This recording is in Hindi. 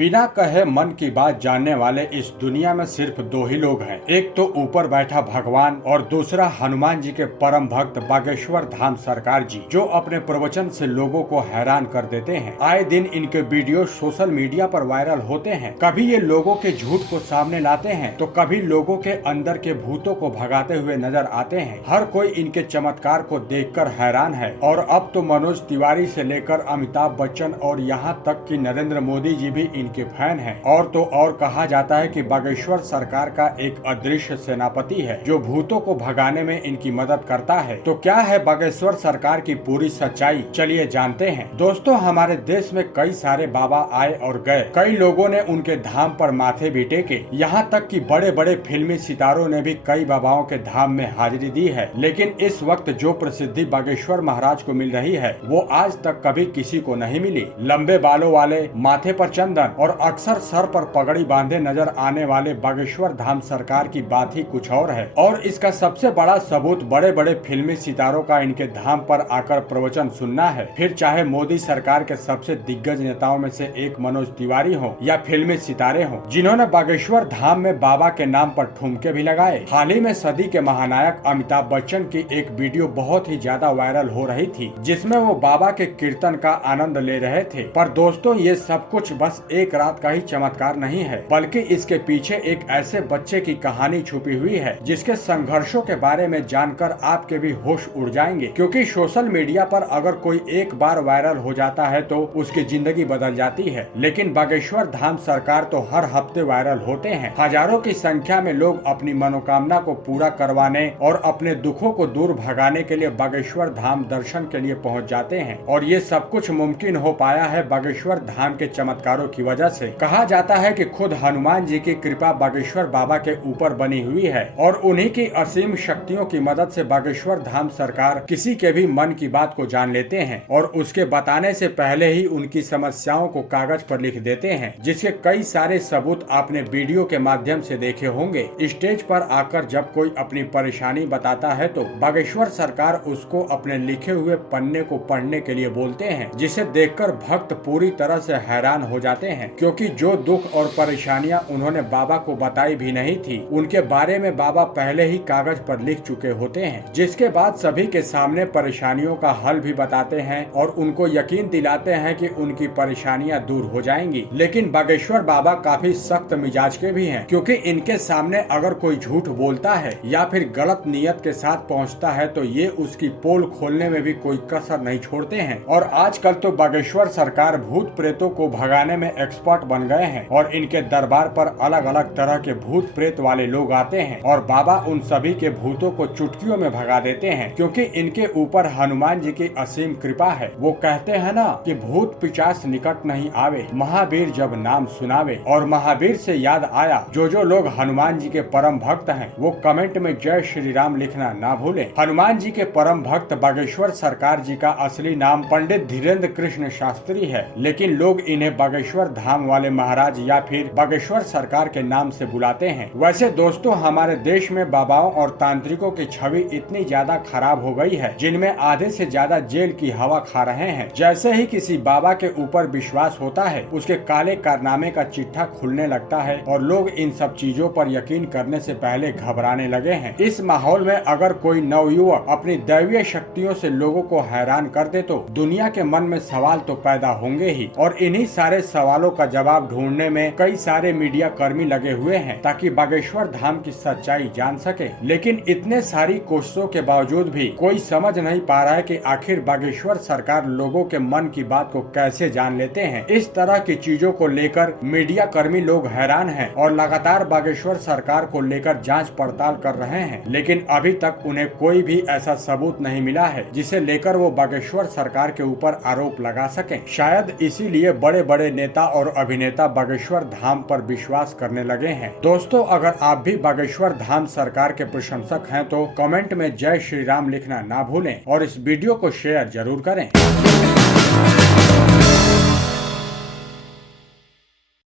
बिना कहे मन की बात जानने वाले इस दुनिया में सिर्फ दो ही लोग हैं। एक तो ऊपर बैठा भगवान और दूसरा हनुमान जी के परम भक्त बागेश्वर धाम सरकार जी, जो अपने प्रवचन से लोगों को हैरान कर देते हैं। आए दिन इनके वीडियो सोशल मीडिया पर वायरल होते हैं। कभी ये लोगों के झूठ को सामने लाते हैं तो कभी लोगों के अंदर के भूतों को भगाते हुए नजर आते हैं। हर कोई इनके चमत्कार को देखकर हैरान है और अब तो मनोज तिवारी से लेकर अमिताभ बच्चन और यहाँ तक कि नरेंद्र मोदी जी भी इनके फैन हैं। और तो और कहा जाता है कि बागेश्वर सरकार का एक अदृश्य सेनापति है जो भूतों को भगाने में इनकी मदद करता है। तो क्या है बागेश्वर सरकार की पूरी सच्चाई, चलिए जानते हैं। दोस्तों, हमारे देश में कई सारे बाबा आए और गए। कई लोगों ने उनके धाम पर माथे भी टेके। यहाँ तक कि बड़े बड़े फिल्मी सितारों ने भी कई बाबाओं के धाम में हाजिरी दी है। लेकिन इस वक्त जो प्रसिद्धि बागेश्वर महाराज को मिल रही है वो आज तक कभी किसी को नहीं मिली। लंबे बालों वाले, माथे पर चंदन और अक्सर सर पर पगड़ी बांधे नजर आने वाले बागेश्वर धाम सरकार की बात ही कुछ और है। और इसका सबसे बड़ा सबूत बड़े बड़े फिल्मी सितारों का इनके धाम पर आकर प्रवचन सुनना है। फिर चाहे मोदी सरकार के सबसे दिग्गज नेताओं में से एक मनोज तिवारी हो या फिल्मी सितारे हो, जिन्होंने बागेश्वर धाम में बाबा के नाम पर ठुमके भी लगाए। हाल ही में सदी के महानायक अमिताभ बच्चन की एक वीडियो बहुत ही ज्यादा वायरल हो रही थी, जिसमें वो बाबा के कीर्तन का आनंद ले रहे थे। पर दोस्तों, ये सब कुछ बस एक रात का ही चमत्कार नहीं है, बल्कि इसके पीछे एक ऐसे बच्चे की कहानी छुपी हुई है जिसके संघर्षों के बारे में जानकर आपके भी होश उड़ जाएंगे। क्योंकि सोशल मीडिया पर अगर कोई एक बार वायरल हो जाता है तो उसकी जिंदगी बदल जाती है, लेकिन बागेश्वर धाम सरकार तो हर हफ्ते वायरल होते हैं। हजारों की संख्या में लोग अपनी मनोकामना को पूरा करवाने और अपने दुखों को दूर भगाने के लिए बागेश्वर धाम दर्शन के लिए पहुँच जाते हैं। और ये सब कुछ मुमकिन हो पाया है बागेश्वर धाम के चमत्कारों की वजह से। कहा जाता है कि खुद हनुमान जी की कृपा बागेश्वर बाबा के ऊपर बनी हुई है और उन्हीं की असीम शक्तियों की मदद से बागेश्वर धाम सरकार किसी के भी मन की बात को जान लेते हैं और उसके बताने से पहले ही उनकी समस्याओं को कागज पर लिख देते हैं, जिसके कई सारे सबूत आपने वीडियो के माध्यम से देखे होंगे। स्टेज पर आकर जब कोई अपनी परेशानी बताता है तो बागेश्वर सरकार उसको अपने लिखे हुए पन्ने को पढ़ने के लिए बोलते हैं, जिसे देखकर भक्त पूरी तरह से हैरान हो जाते हैं। क्योंकि जो दुख और परेशानियां उन्होंने बाबा को बताई भी नहीं थी, उनके बारे में बाबा पहले ही कागज पर लिख चुके होते हैं, जिसके बाद सभी के सामने परेशानियों का हल भी बताते हैं और उनको यकीन दिलाते हैं कि उनकी परेशानियां दूर हो जाएंगी। लेकिन बागेश्वर बाबा काफी सख्त मिजाज के भी हैं, क्योंकि इनके सामने अगर कोई झूठ बोलता है या फिर गलत नियत के साथ पहुंचता है तो ये उसकी पोल खोलने में भी कोई कसर नहीं छोड़ते हैं। और आजकल तो बागेश्वर सरकार भूत प्रेतों को भगाने में एक्सपर्ट बन गए हैं और इनके दरबार पर अलग अलग तरह के भूत प्रेत वाले लोग आते हैं और बाबा उन सभी के भूतों को चुटकियों में भगा देते हैं, क्योंकि इनके ऊपर हनुमान जी की असीम कृपा है। वो कहते हैं ना कि भूत पिशाच निकट नहीं आवे, महावीर जब नाम सुनावे। और महावीर से याद आया, जो लोग हनुमान जी के परम भक्त हैं वो कमेंट में जय श्री राम लिखना ना भूलें। हनुमान जी के परम भक्त बागेश्वर सरकार जी का असली नाम पंडित धीरेन्द्र कृष्ण शास्त्री है, लेकिन लोग इन्हें बागेश्वर धाम वाले महाराज या फिर बागेश्वर सरकार के नाम से बुलाते हैं। वैसे दोस्तों, हमारे देश में बाबाओं और तांत्रिकों की छवि इतनी ज्यादा खराब हो गई है, जिनमें आधे से ज्यादा जेल की हवा खा रहे हैं। जैसे ही किसी बाबा के ऊपर विश्वास होता है, उसके काले कारनामे का चिट्ठा खुलने लगता है और लोग इन सब चीजों पर यकीन करने से पहले घबराने लगे हैं। इस माहौल में अगर कोई नवयुवक अपनी दैवीय शक्तियों से लोगों को हैरान कर दे तो दुनिया के मन में सवाल तो पैदा होंगे ही। और इन्हीं सारे सवालों का जवाब ढूंढने में कई सारे मीडिया कर्मी लगे हुए हैं ताकि बागेश्वर धाम की सच्चाई जान सके। लेकिन इतने सारी कोशिशों के बावजूद भी कोई समझ नहीं पा रहा है कि आखिर बागेश्वर सरकार लोगों के मन की बात को कैसे जान लेते हैं। इस तरह की चीजों को लेकर मीडिया कर्मी लोग हैरान हैं और लगातार बागेश्वर सरकार को लेकर जांच पड़ताल कर रहे हैं, लेकिन अभी तक उन्हें कोई भी ऐसा सबूत नहीं मिला है जिसे लेकर वो बागेश्वर सरकार के ऊपर आरोप लगा सकें। शायद इसीलिए बड़े बड़े नेता और अभिनेता बागेश्वर धाम पर विश्वास करने लगे हैं। दोस्तों, अगर आप भी बागेश्वर धाम सरकार के प्रशंसक हैं तो कमेंट में जय श्री राम लिखना ना भूलें और इस वीडियो को शेयर जरूर करें।